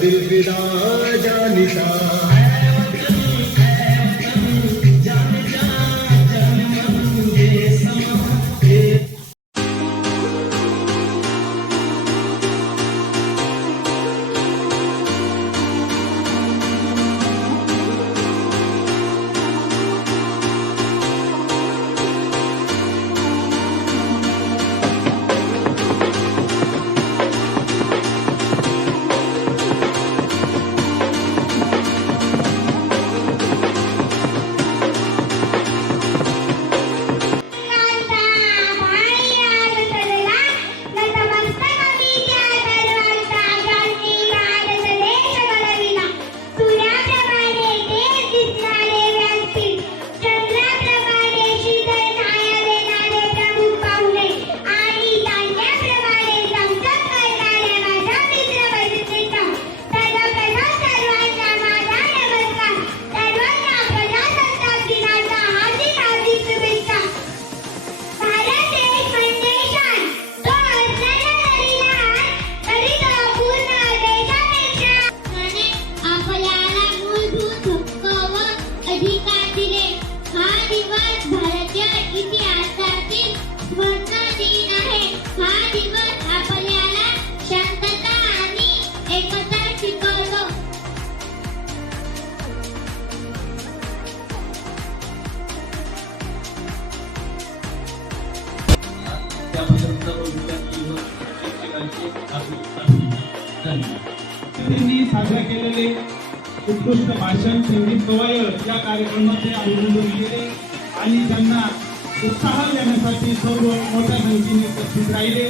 दिल फिदा जानिसा। त्यांनी साजरा केलेले उत्कृष्ट भाषण संगीत कवायत या कार्यक्रमाचे अभिनंदन केले आणि त्यांना उत्साह देण्यासाठी सर्व मोठ्या संख्येने उपस्थित राहिले।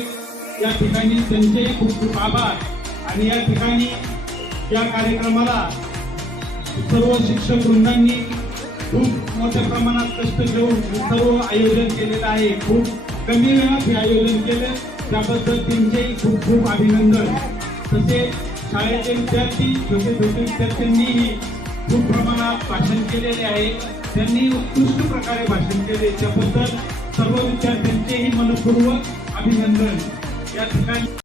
या ठिकाणी त्यांचेही खूप खूप आभार। आणि या ठिकाणी या कार्यक्रमाला सर्व शिक्षक वृंदांनी खूप मोठ्या प्रमाणात कष्ट घेऊन सर्व आयोजन केलेलं आहे। खूप कमी वेळात हे आयोजन केले त्याबद्दल त्यांचेही खूप खूप अभिनंदन। तसेच शाळेचे विद्यार्थी छोटे छोटे विद्यार्थ्यांनीही खूप प्रमाणात भाषण केलेले आहे। त्यांनी उत्कृष्ट प्रकारे भाषण केले त्याबद्दल सर्व विद्यार्थ्यांचेही मनपूर्वक अभिनंदन। या ठिकाणी